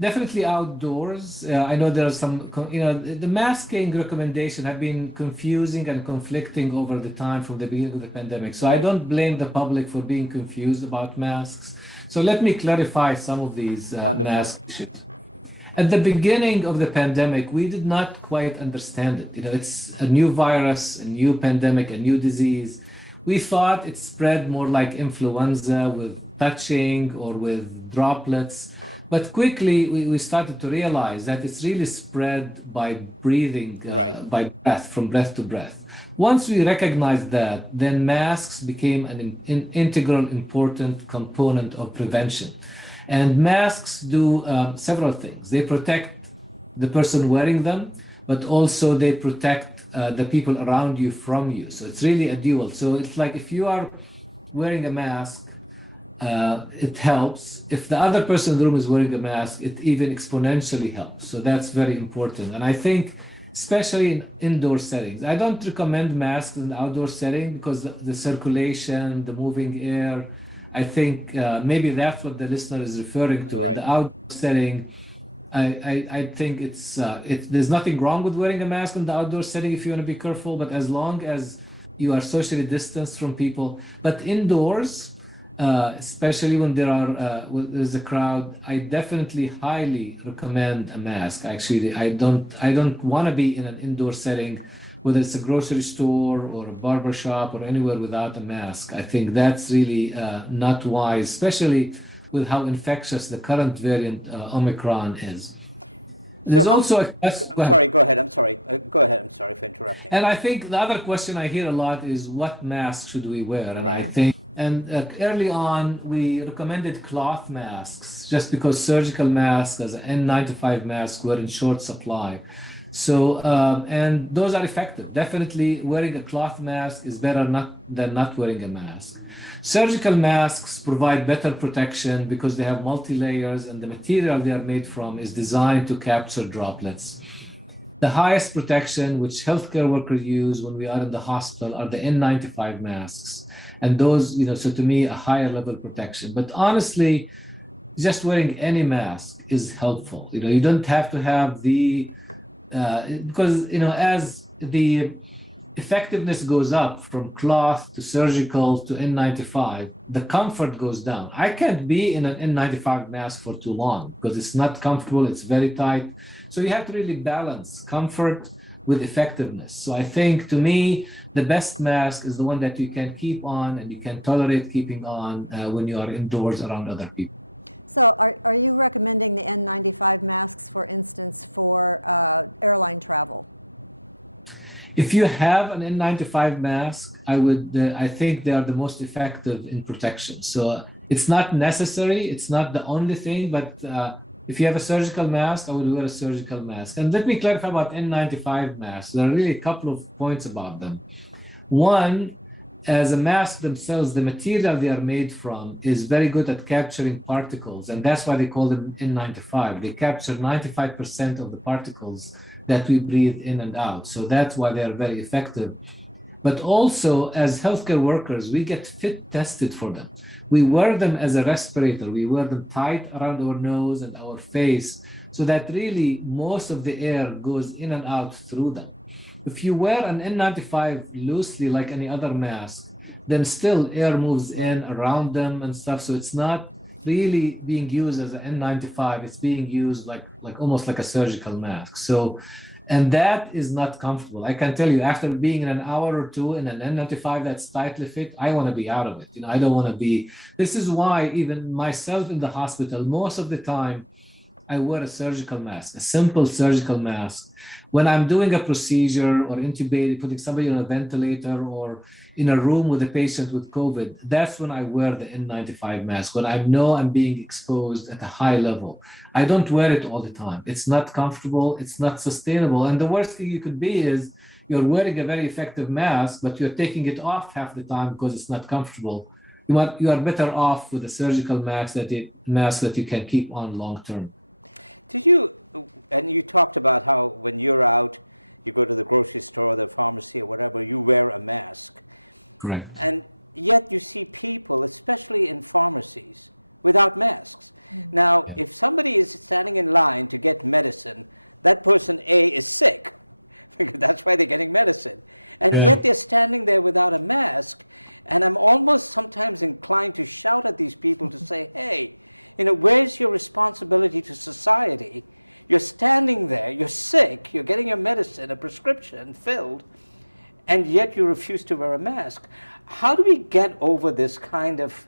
definitely outdoors. I know there are some, the masking recommendation have been confusing and conflicting over the time from the beginning of the pandemic. So I don't blame the public for being confused about masks. So let me clarify some of these mask issues. At the beginning of the pandemic, we did not quite understand it. It's a new virus, a new pandemic, a new disease. we thought it spread more like influenza with touching or with droplets. But quickly we started to realize that it's really spread by breathing, by breath, from breath to breath. Once we recognized that, then masks became an integral, important component of prevention. And masks do several things. They protect the person wearing them, but also they protect the people around you from you. So it's really a dual. So it's like if you are wearing a mask, it helps. If the other person in the room is wearing a mask, it even exponentially helps. So that's very important. And I think, especially in indoor settings, I don't recommend masks in the outdoor setting because the circulation, the moving air, I think maybe that's what the listener is referring to. In the outdoor setting, I think there's nothing wrong with wearing a mask in the outdoor setting if you want to be careful, but as long as you are socially distanced from people. But indoors, especially when there's a crowd, I definitely highly recommend a mask. Actually, I don't want to be in an indoor setting, whether it's a grocery store or a barber shop or anywhere without a mask. I think that's really not wise, especially with how infectious the current variant Omicron is. There's also sorry, go ahead. I'm sorry. Go ahead. I'm sorry for interrupting. And I think the other question I hear a lot is what mask should we wear? And I think, early on, we recommended cloth masks just because surgical masks, as an N95 mask, were in short supply. So, and those are effective. Definitely wearing a cloth mask is better than not wearing a mask. Surgical masks provide better protection because they have multi-layers and the material they are made from is designed to capture droplets. The highest protection which healthcare workers use when we are in the hospital are the N95 masks. And those, so to me, a higher level protection. But honestly, just wearing any mask is helpful. You don't have to have because, as the effectiveness goes up from cloth to surgical to N95, the comfort goes down. I can't be in an N95 mask for too long because it's not comfortable, it's very tight. So you have to really balance comfort with effectiveness. So I think, to me, the best mask is the one that you can keep on and you can tolerate keeping on when you are indoors around other people. So are you recommending the N95 masks, for instance, for airline travel? If you have an N95 mask, I think they are the most effective in protection. So it's not necessary, it's not the only thing, but if you have a surgical mask, I would wear a surgical mask. And let me clarify about N95 masks. There are really a couple of points about them. One, as a mask themselves, the material they are made from is very good at capturing particles, and that's why they call them N95. They capture 95% of the particles that we breathe in and out. So that's why they are very effective. But also, as healthcare workers, we get fit tested for them. We wear them as a respirator. We wear them tight around our nose and our face so that really most of the air goes in and out through them. If you wear an N95 loosely like any other mask, then still air moves in around them and stuff. So it's not really being used as an N95. It's being used like almost like a surgical mask. So, and that is not comfortable. I can tell you, after being in an hour or two in an N95 that's tightly fit, I want to be out of it. I don't want to be. This is why even myself in the hospital, most of the time, I wear a surgical mask, a simple surgical mask. When I'm doing a procedure or intubating, putting somebody on a ventilator or in a room with a patient with COVID, that's when I wear the N95 mask, when I know I'm being exposed at a high level. I don't wear it all the time. It's not comfortable, it's not sustainable. And the worst thing you could be is you're wearing a very effective mask, but you're taking it off half the time because it's not comfortable. You are better off with a surgical mask that you can keep on long term. And you talked about how when you're out, you go to the grocery store, the pharmacy, or whatever, you wear a mask. Correct. And yet you see people, especially in pharmacies, without masks. Now, if somebody is standing in line to get medicine, that person, A, is sick, because that's why they're getting medicine. And yet they're standing there without a mask, and I'm almost sometimes inclined to shout at these people to say, hey, where's your responsibility to society? You're standing there, you're sick, you're getting your medicine, a prescription filled, and yet you refuse to wear a mask. How do we get over this kind of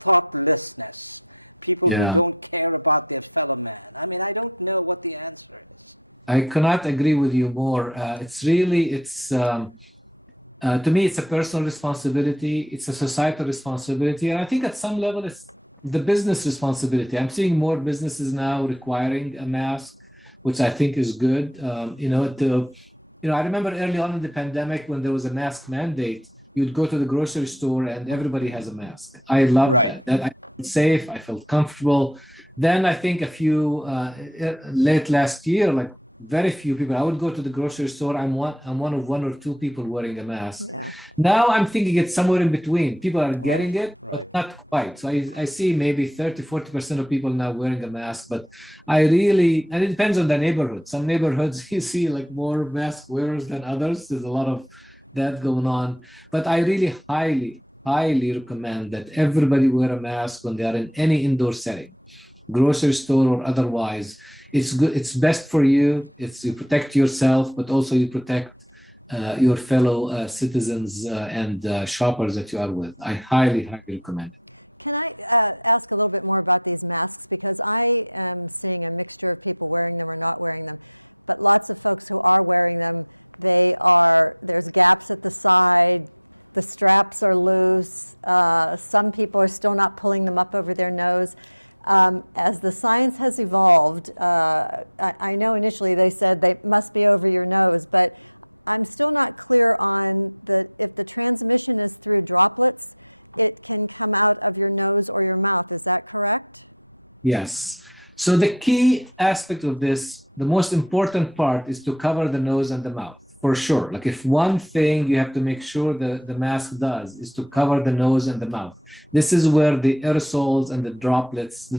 thoughtlessness? People who don't care about their fellow man. I mean, I don't know what the answer is. I cannot agree with you more. To me, it's a personal responsibility. It's a societal responsibility. And I think at some level, it's the business responsibility. I'm seeing more businesses now requiring a mask, which I think is good. I remember early on in the pandemic when there was a mask mandate, you'd go to the grocery store and everybody has a mask. I loved that. I felt safe. I felt comfortable. Then I think a few late last year, like very few people. I would go to the grocery store. I'm one of one or two people wearing a mask. Yeah. Now I'm thinking it's somewhere in between. People are getting it, but not quite. So I see maybe 30-40% of people now wearing a mask. But and it depends on the neighborhood. Some neighborhoods you see like more mask wearers than others. There's a lot of that going on. But I really highly recommend that everybody wear a mask when they are in any indoor setting, grocery store or otherwise. It's good. It's best for you. You protect yourself, but also you protect your fellow citizens and shoppers that you are with. I highly recommend it. Can I ask a little bit more about these masks? Because I am seeing a mixture of people wearing them or not wearing them, but lots of folks who are wearing them, there's gaps at the side, the straps are loose, some people are still not pulling them up over their nose. As the science has evolved, I know initially they said they must be over your nose, but I'm still not clear on if the transmission is through droplets, it can come out of your nose or your mouth. Is that correct? Yes. So the key aspect of this, the most important part, is to cover the nose and the mouth, for sure. Like if one thing you have to make sure the mask does is to cover the nose and the mouth. This is where the aerosols and the droplets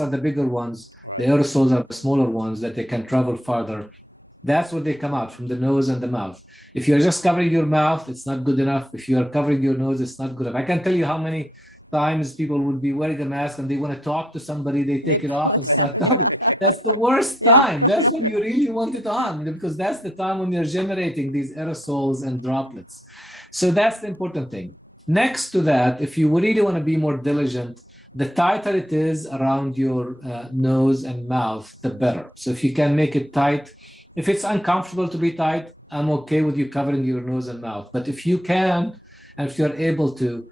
are the bigger ones, the aerosols are the smaller ones that they can travel farther. That's where they come out, from the nose and the mouth. If you're just covering your mouth, it's not good enough. If you are covering your nose, it's not good enough. I can tell you how many times people would be wearing a mask and they want to talk to somebody, they take it off. That's the worst time. That's when you really want it on, because that's the time when you're generating these aerosols and droplets. So that's the important thing. Next to that, if you really want to be more diligent, the tighter it is around your nose and mouth, the better. So if you can make it tight, if it's uncomfortable to be tight, I'm okay with you covering your nose and mouth. But if you can, and if you're able to,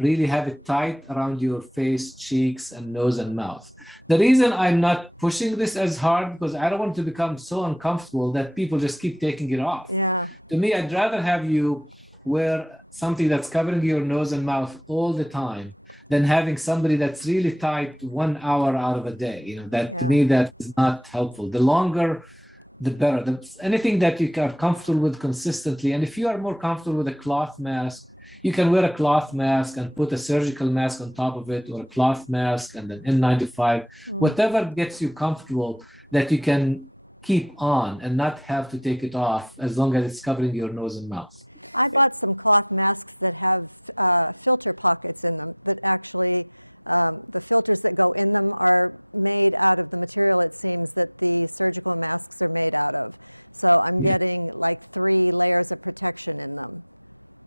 really have it tight around your face, cheeks, and nose and mouth. The reason I'm not pushing this as hard, because I don't want to become so uncomfortable that people just keep taking it off. Yeah. To me, I'd rather have you wear something that's covering your nose and mouth all the time than having somebody that's really tight 1 hour out of a day. To me, that is not helpful. The longer, the better. Anything that you are comfortable with consistently, and if you are more comfortable with a cloth mask, you can wear a cloth mask and put a surgical mask on top of it, or a cloth mask and an N95, whatever gets you comfortable that you can keep on and not have to take it off, as long as it's covering your nose and mouth. I bought some cloth masks that have filter pockets in them that actually, the filters that go in them are made out of the material, it seems, that the surgical masks are made out of. So I'm getting like 3 layers of protection in them.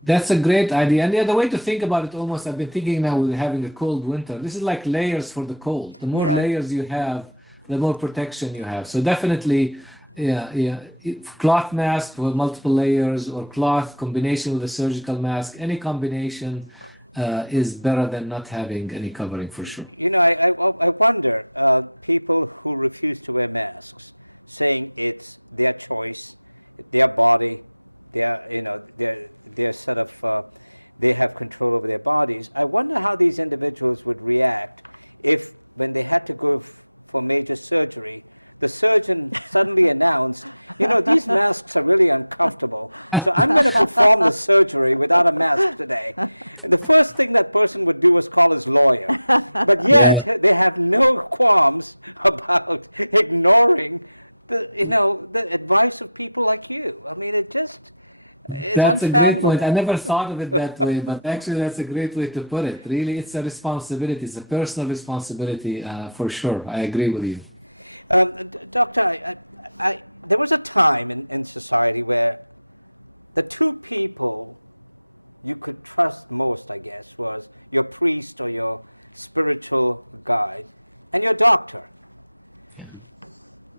That's a great idea. And the other way to think about it, almost, I've been thinking now with having a cold winter, this is like layers for the cold. The more layers you have, the more protection you have. So definitely, cloth mask with multiple layers, or cloth combination with a surgical mask, any combination is better than not having any covering, for sure. I wonder, people who refuse to wear masks, saying it's their choice, their body, they're sort of, they have control over their bodies. I wonder how these individuals would react if, when they had to go for major surgery, the surgeon suddenly announced, these masks are really uncomfortable, so I'm going to perform the surgery without a mask today. And the first thing that person would do was call his lawyer. But yet, they have no qualms about ignoring the advice of people like you. I mean, that's a great point. I never thought of it that way, but actually that's a great way to put it. Really, it's a responsibility. It's a personal responsibility, for sure. I agree with you. Doctor, there was a time in society where the two people you could trust most, I guess, was your priest or your spiritual guide and your doctor.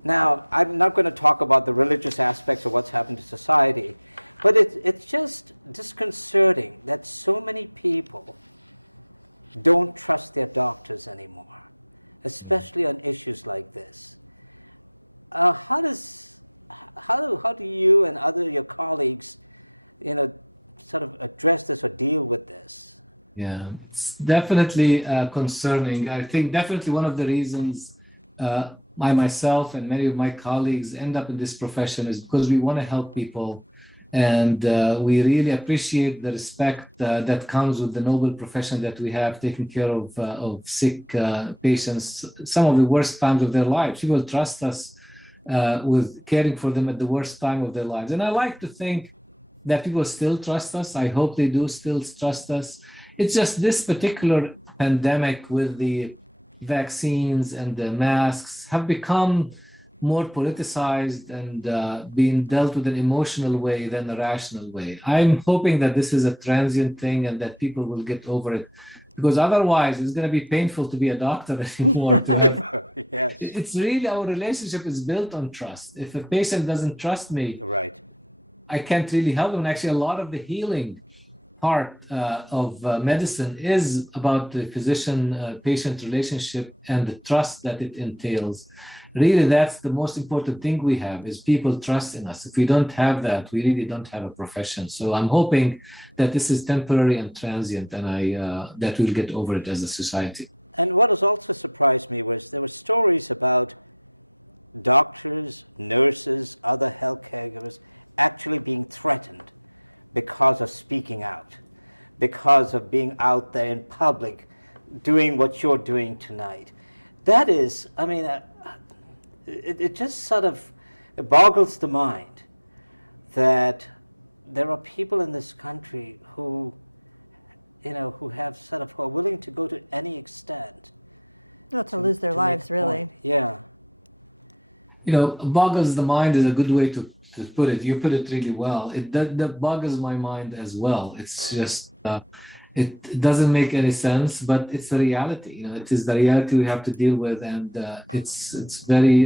Now, I'm not going to talk about the religious aspects of what's happened to society, but it's just disconcerting that so many people don't trust their doctors anymore, especially on issues like this. How do you and your colleagues, sort of address this or deal with this? Yeah, it's definitely concerning. I think definitely one of the reasons I myself and many of my colleagues end up in this profession is because we want to help people, and we really appreciate the respect that comes with the noble profession that we have, taking care of sick patients, some of the worst times of their lives. People trust us with caring for them at the worst time of their lives. And I like to think that people still trust us. I hope they do still trust us. It's just this particular pandemic with the vaccines and the masks have become more politicized and being dealt with an emotional way than a rational way. I'm hoping that this is a transient thing and that people will get over it, because otherwise it's going to be painful to be a doctor anymore. Yes. It's really, our relationship is built on trust. If a patient doesn't trust me, right, I can't really help them. And actually, a lot of the healing part of medicine is about the physician-patient relationship and the trust that it entails. Really, that's the most important thing we have, is people trust in us. If we don't have that, we really don't have a profession. So I'm hoping that this is temporary and transient, and that we'll get over it as a society. And what has also surprised me was there were stories about doctors, nurses, other health caregivers actually being threatened because of speaking out, because of being out there in public, doing what you're doing tonight. That is, I mean, it just sort of boggles the mind that there are people in this country who are willing to go to any extent. Well, to lose their lives, really. Yeah. Boggles the mind is a good way to put it. You put it really well. That boggles my mind as well. It's just, it doesn't make any sense, but it's the reality. It is the reality we have to deal with, and it's very,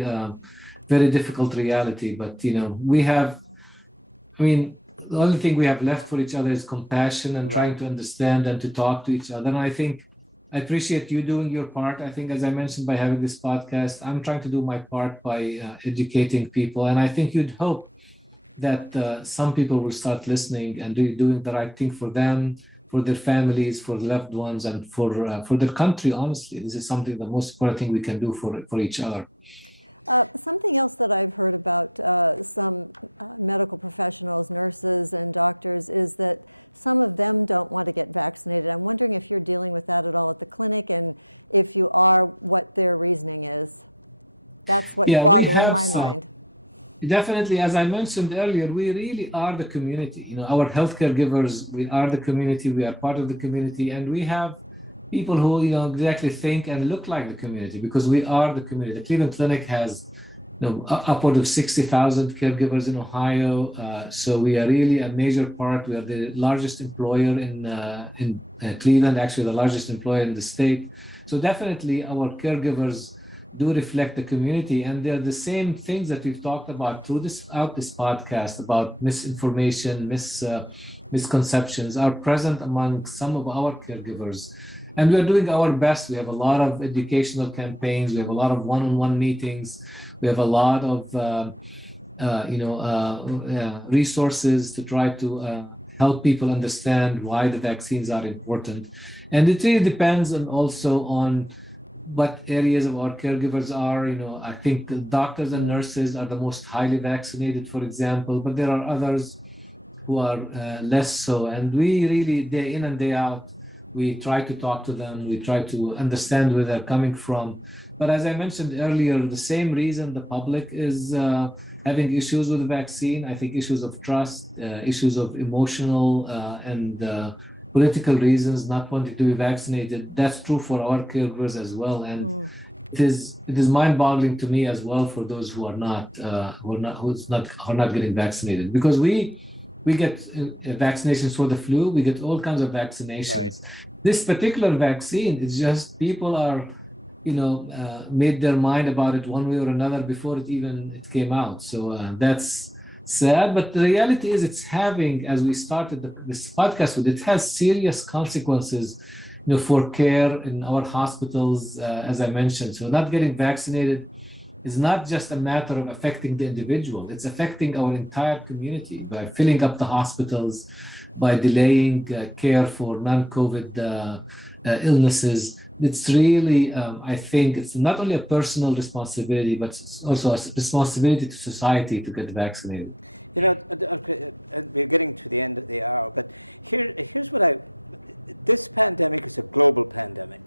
very difficult reality. But we have, the only thing we have left for each other is compassion and trying to understand and to talk to each other. And I think I appreciate you doing your part. I think, as I mentioned, by having this podcast, I'm trying to do my part by educating people. And I think you'd hope that some people will start listening and doing the right thing for them, for their families, for loved ones, and for their country. Honestly, this is something, the most important thing we can do for each other. Something else that I've heard about some medical professionals, nurses and doctors, is that some of them don't want to get vaccinated. I'm wondering if you're dealing with that at all at the clinic, and if you are, what their reasoning is. That's what's boggling my mind. Definitely, as I mentioned earlier, we really are the community. Our healthcare givers, we are the community, we are part of the community, and we have people who exactly think and look like the community, because we are the community. The Cleveland Clinic has upward of 60,000 caregivers in Ohio, so we are really a major part. We are the largest employer in Cleveland, actually the largest employer in the state. So definitely our caregivers do reflect the community, and they're the same things that we've talked about throughout this podcast about misinformation, misconceptions are present among some of our caregivers. And we're doing our best. We have a lot of educational campaigns. We have a lot of one-on-one meetings. We have a lot of resources to try to help people understand why the vaccines are important. And it really depends also on what areas of our caregivers are. I think the doctors and nurses are the most highly vaccinated, for example, but there are others who are less so. And we really, day in and day out, we try to talk to them. We try to understand where they're coming from. But as I mentioned earlier, the same reason the public is having issues with the vaccine, I think issues of trust, issues of emotional and political reasons not wanting to be vaccinated, that's true for our caregivers as well. And it is mind-boggling to me as well for those who are not getting vaccinated, because we get vaccinations for the flu, we get all kinds of vaccinations. Right. This particular vaccine, it's just people are, made their mind about it one way or another before it came out. So that's sad, but the reality is it's having, as we started this podcast with, it has serious consequences, for care in our hospitals, as I mentioned. So not getting vaccinated is not just a matter of affecting the individual, it's affecting our entire community by filling up the hospitals, by delaying care for non-COVID illnesses. It's really, I think it's not only a personal responsibility, but it's also a responsibility to society to get vaccinated. We're getting to the end of the hour, but here's what this pandemic is a global pandemic,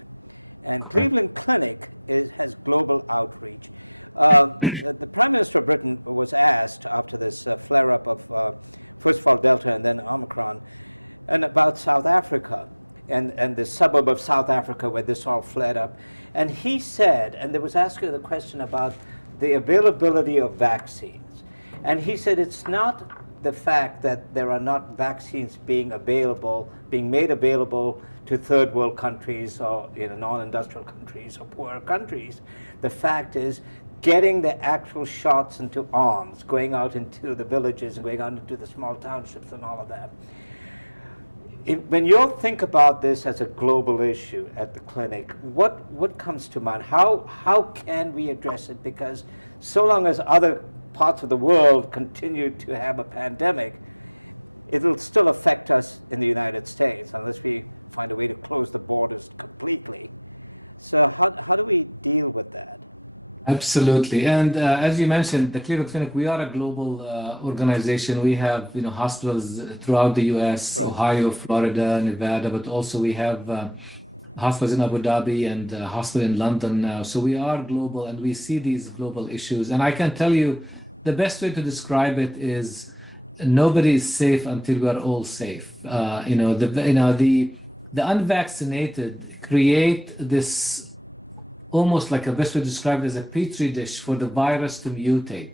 and Cleveland Clinic has global outreach. The Prime Minister of Britain was asked after this flare-up of, first of all, Delta and then Omicron, and about South Africa and the suburb of South Africa where this all flared up. And he said, and there was asking the question about the availability of vaccines. And he said it's not the fact that there are not vaccines being made available to third world countries or non-industrial countries or poorer countries. The fact is getting the actual shots into arms, going out into the villages and going out into the small townships and all of that. When you think about this as a global issue at the clinic, what comes to mind? How can we address it? Because so long as other parts of the world continue to have a pandemic, it'll still affect us in the United States unless we find a way to close the borders completely. So how do we deal with that? Absolutely. And as you mentioned, the Cleveland Clinic, we are a global organization. We have hospitals throughout the U.S., right. Ohio, Florida, Nevada, but also we have hospitals in Abu Dhabi and a hospital in London now. So we are global and we see these global issues. And I can tell you the best way to describe it is nobody is safe until we are all safe. The unvaccinated create this, almost like a best way to describe it as a petri dish for the virus to mutate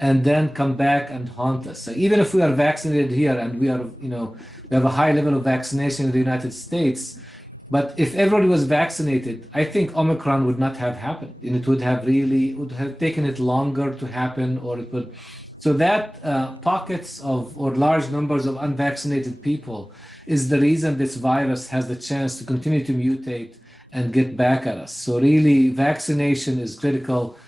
and then come back and haunt us. So even if we are vaccinated here and we have a high level of vaccination in the United States, but if everybody was vaccinated, I think Omicron would not have happened. And it would have taken it longer to happen, or it would. So that pockets of, or large numbers of unvaccinated people is the reason this virus has the chance to continue to mutate and get back at us. So really, vaccination is critical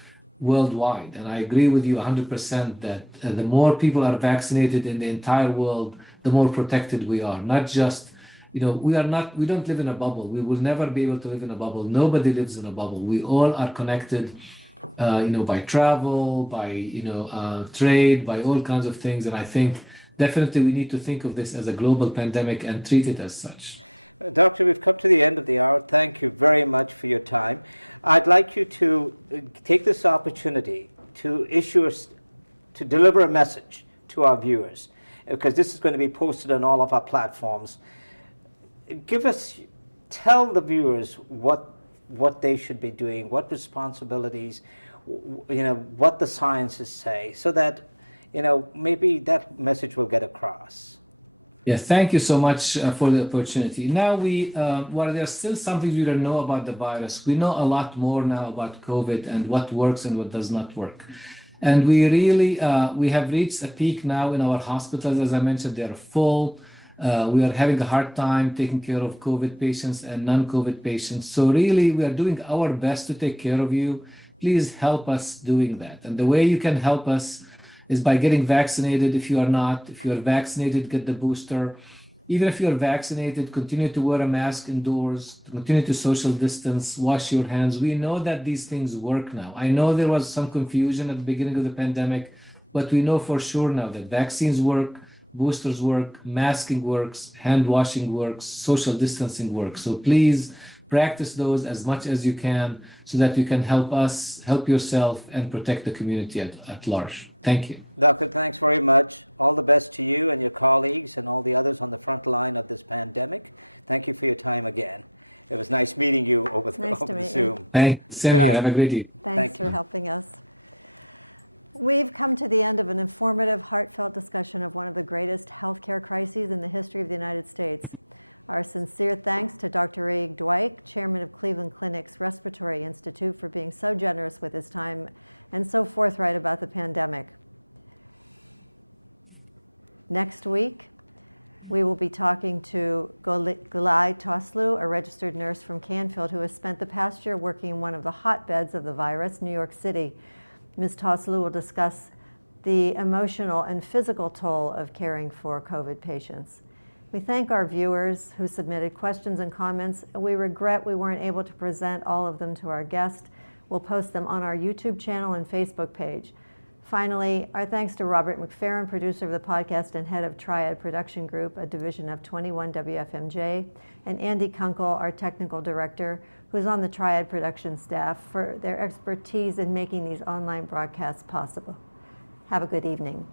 worldwide. And I agree with you 100% that the more people are vaccinated in the entire world, the more protected we are. Not just, we don't live in a bubble. We will never be able to live in a bubble. Nobody lives in a bubble. We all are connected, by travel, by, trade, by all kinds of things. And I think definitely we need to think of this as a global pandemic and treat it as such. Doctor, we've come to the end of the hour. Thank you very much for your time. I'd like you to take this opportunity to to deliver a message to our viewers, because this is going to be posted on all of our platforms. Tell the viewers what they should be doing, what responsibilities, what the sciences say, so that, maybe that message will get across. Yeah, thank you so much for the opportunity. Now while there's still something we don't know about the virus, we know a lot more now about COVID and what works and what does not work. And we really, we have reached a peak now in our hospitals. As I mentioned, they're full. We are having a hard time taking care of COVID patients and non-COVID patients. So really, we are doing our best to take care of you. Please help us doing that. And the way you can help us is by getting vaccinated if you are not. If you are vaccinated, get the booster. Even if you are vaccinated, continue to wear a mask indoors, continue to social distance, wash your hands. We know that these things work now. I know there was some confusion at the beginning of the pandemic, but we know for sure now that vaccines work, boosters work, masking works, hand washing works, social distancing works. So please practice those as much as you can so that you can help us, help yourself, and protect the community at large. Thank you. Doctor, thanks very much. All the best to you and your colleagues and all the others on the front line of this pandemic. Thank you for your time again. It was nice meeting you over the, Nice to over the meet you. Zoom. Thanks. Same Good here. night. Have a great evening. Thanks Thank for you. helping us. We've come to the end of an informative, heartfelt discussion of one of the greatest healthcare crises in the history of the United States. Our sincere thanks to Dr. Raed Dweik, chairman of Cleveland Clinic's Respiratory Institute, for being so generous with his time and so forthright about the pandemic. Next week, we will be talking to Gulay Toslu, a registered nurse from Canfield who has spent the past year working in one of the hotbeds of the virus, New York City. Ms. Toslu will discuss the emotional and physical toll of caring for COVID patients. We thank our viewers who submitted questions and comments. We regret we weren't able to present all of them to our guest. We'll post them on our YouTube channel and Facebook page. Finally, our thanks to Robert McFerrin, producer of the podcast and head of Triad Production Group, a division of 21 WFMJ, and Andy Kunkel, our technical director, who's on the Triad production staff, for their expertise in making these online broadcasts possible. Have a good evening.